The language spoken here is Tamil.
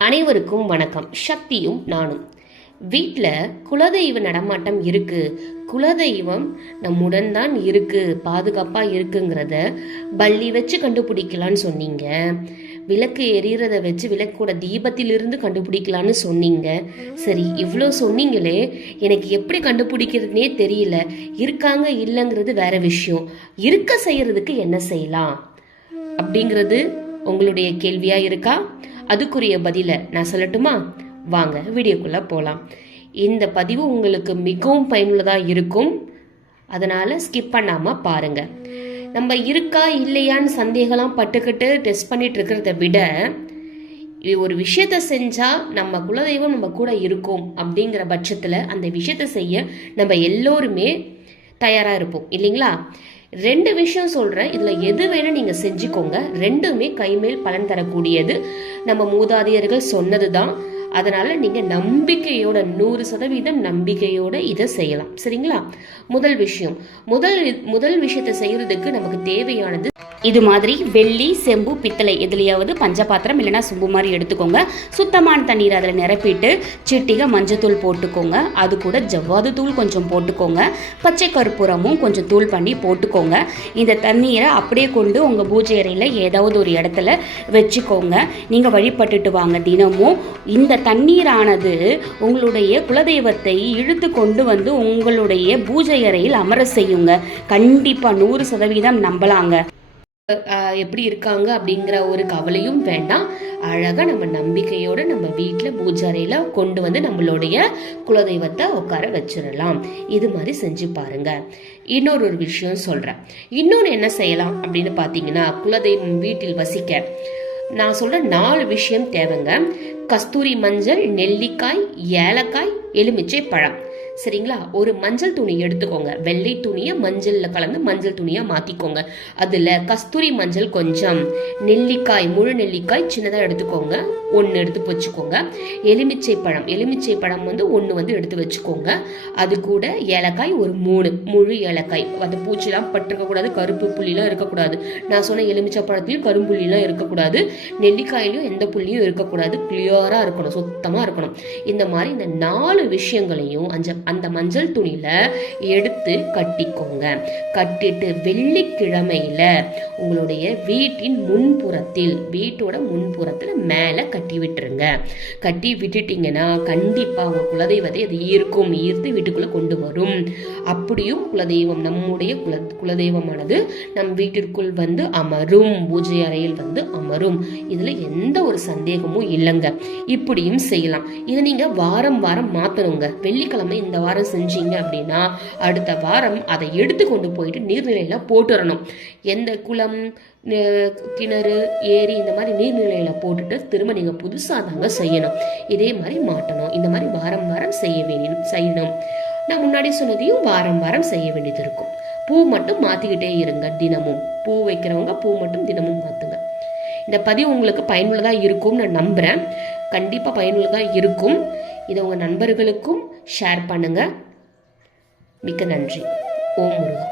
அனைவருக்கும் வணக்கம். சக்தியும் நானும். வீட்டில் குலதெய்வ நடமாட்டம் இருக்கு, குலதெய்வம் நம்முடன் தான் இருக்கு, பாதுகாப்பா இருக்குங்கிறத பள்ளி வச்சு கண்டுபிடிக்கலான்னு சொன்னீங்க. விளக்கு எரியறத வச்சு விளக்கோட தீபத்திலிருந்து கண்டுபிடிக்கலான்னு சொன்னீங்க. சரி, இவ்வளோ சொன்னீங்களே, எனக்கு எப்படி கண்டுபிடிக்கிறதுனே தெரியல. இருக்காங்க இல்லைங்கிறது வேற விஷயம். இருக்க செய்யறதுக்கு என்ன செய்யலாம் அப்படிங்கிறது உங்களுடைய கேள்வியா இருக்கா? அதுக்குரிய பதிலை நான் சொல்லட்டுமா? வாங்க வீடியோக்குள்ள போகலாம். இந்த பதிவு உங்களுக்கு மிகவும் பயனுள்ளதாக இருக்கும், அதனால ஸ்கிப் பண்ணாம பாருங்க. நம்ம இருக்கா இல்லையான்னு சந்தேகம்லாம் பட்டுக்கிட்டு டெஸ்ட் பண்ணிட்டு இருக்கிறத விட, ஒரு விஷயத்த செஞ்சா நம்ம குலதெய்வம் நம்ம கூட இருக்கும் அப்படிங்கிற பட்சத்துல அந்த விஷயத்த செய்ய நம்ம எல்லோருமே தயாரா இருப்போம் இல்லைங்களா? ரெண்டு விஷயம் சொல்றேன், இதுல எது வேணா நீங்க செஞ்சுக்கோங்க. ரெண்டுமே கைமேல் பலன் தரக்கூடியது. நம்ம மூதாதையர்கள் சொன்னதுதான். அதனால நீங்க நம்பிக்கையோட 100% நம்பிக்கையோட இதை செய்யலாம். சரிங்களா? முதல் விஷயம், முதல் விஷயத்தை செய்யறதுக்கு நமக்கு தேவையானது இது மாதிரி வெள்ளி, செம்பு, பித்தளை எதுலையாவது பஞ்சபாத்திரம் இல்லைனா சொம்பு மாதிரி எடுத்துக்கோங்க. சுத்தமான தண்ணீர் அதில் நிரப்பிட்டு சிட்டிகை மஞ்சத்தூள் போட்டுக்கோங்க. அது கூட ஜவ்வாது தூள் கொஞ்சம் போட்டுக்கோங்க. பச்சை கற்பூரமும் கொஞ்சம் தூள் பண்ணி போட்டுக்கோங்க. இந்த தண்ணீரை அப்படியே கொண்டு உங்கள் பூஜை அறையில் ஏதாவது ஒரு இடத்துல வச்சுக்கோங்க. நீங்கள் வழிபட்டுட்டு வாங்க தினமும். இந்த தண்ணீரானது உங்களுடைய குலதெய்வத்தை இழுத்து கொண்டு வந்து உங்களுடைய பூஜை அறையில் அமர செய்யுங்க. கண்டிப்பாக 100% நம்பலாங்க. எப்படி இருக்காங்க அப்படிங்கிற ஒரு கவலையும் வேண்டாம். அழகாக நம்ம நம்பிக்கையோட நம்ம வீட்டில் பூஜை அறையில கொண்டு வந்து நம்மளுடைய குலதெய்வத்தை உட்கார வச்சிடலாம். இது மாதிரி செஞ்சு பாருங்க. இன்னொரு விஷயம் சொல்றேன். இன்னொன்று என்ன செய்யலாம் அப்படின்னு பார்த்தீங்கன்னா, குலதெய்வம் வீட்டில் வசிக்க நான் சொல்ற 4 விஷயம் தேவைங்க. கஸ்தூரி மஞ்சள், நெல்லிக்காய், ஏலக்காய், எலுமிச்சை பழம். சரிங்களா? ஒரு மஞ்சள் துணி எடுத்துக்கோங்க. வெள்ளை துணியை மஞ்சள்ல கலந்து மஞ்சள் துணியா மாத்திக்கோங்க. அதுல கஸ்தூரி மஞ்சள் கொஞ்சம், நெல்லிக்காய், முழு நெல்லிக்காய் சின்னதா எடுத்துக்கோங்க, 1 எடுத்து வச்சுக்கோங்க. எலுமிச்சை பழம் வந்து 1 எடுத்து வச்சுக்கோங்க. அது கூட ஏலக்காய் ஒரு 3 முழு ஏலக்காய். அந்த பூச்சிலாம் பட்டிருக்க கூடாது, கருப்பு புள்ளிலாம் இருக்கக்கூடாது. நான் சொன்ன எலுமிச்சை பழத்திலையும் கரும்புள்ளிலாம் இருக்கக்கூடாது, நெல்லிக்காயிலையும் எந்த புள்ளியும் இருக்கக்கூடாது. கிளியரா இருக்கணும், சுத்தமா இருக்கணும். இந்த மாதிரி இந்த 4 விஷயங்களையும் அந்த மஞ்சள் துணியில எடுத்து கட்டிக்கோங்க. கட்டிட்டு வெள்ளிக்கிழமையில உங்களுடைய வீட்டோட முன்புறத்துல மேல கட்டி விட்டுருங்க. கட்டி விட்டுட்டீங்கன்னா கண்டிப்பா உங்க குலதெய்வத்தை அது ஈர்த்து வீட்டுக்குள்ள கொண்டு வரும். அப்படியும் குலதெய்வம், நம்முடைய குலதெய்வமானது நம் வீட்டிற்குள் வந்து அமரும், பூஜை அறையில் வந்து அமரும். இதுல எந்த ஒரு சந்தேகமும் இல்லைங்க. இப்படியும் செய்யலாம். இதை நீங்க வாரம் மாத்தணுங்க. வெள்ளிக்கிழமை இந்த வாரம் செஞ்சீங்க அப்படின்னா அடுத்த வாரம் அதை எடுத்து கொண்டு போயிட்டு நீர்நிலையில போட்டுறணும். எந்த குளம், கிணறு, ஏரி இந்த மாதிரி நீர்நிலையில போட்டுட்டு திரும்ப நீங்க புதுசா தாங்க செய்யணும். இதே மாதிரி மாட்டணும். இந்த மாதிரி வாரம் செய்யணும். நான் முன்னாடி சொன்னதையும் வாரம் செய்ய வேண்டியது இருக்கும். பூ மட்டும் மாத்திக்கிட்டே இருங்க. தினமும் பூ வைக்கிறவங்க பூ மட்டும் தினமும் மாத்துங்க. இந்த பதிவு உங்களுக்கு பயனுள்ளதா இருக்கும் நான் நம்புறேன். கண்டிப்பா பயனுள்ளதா இருக்கும். இதை உங்க நண்பர்களுக்கும் ஷேர் பண்ணுங்க. மிக்க நன்றி. ஓம் முருகா.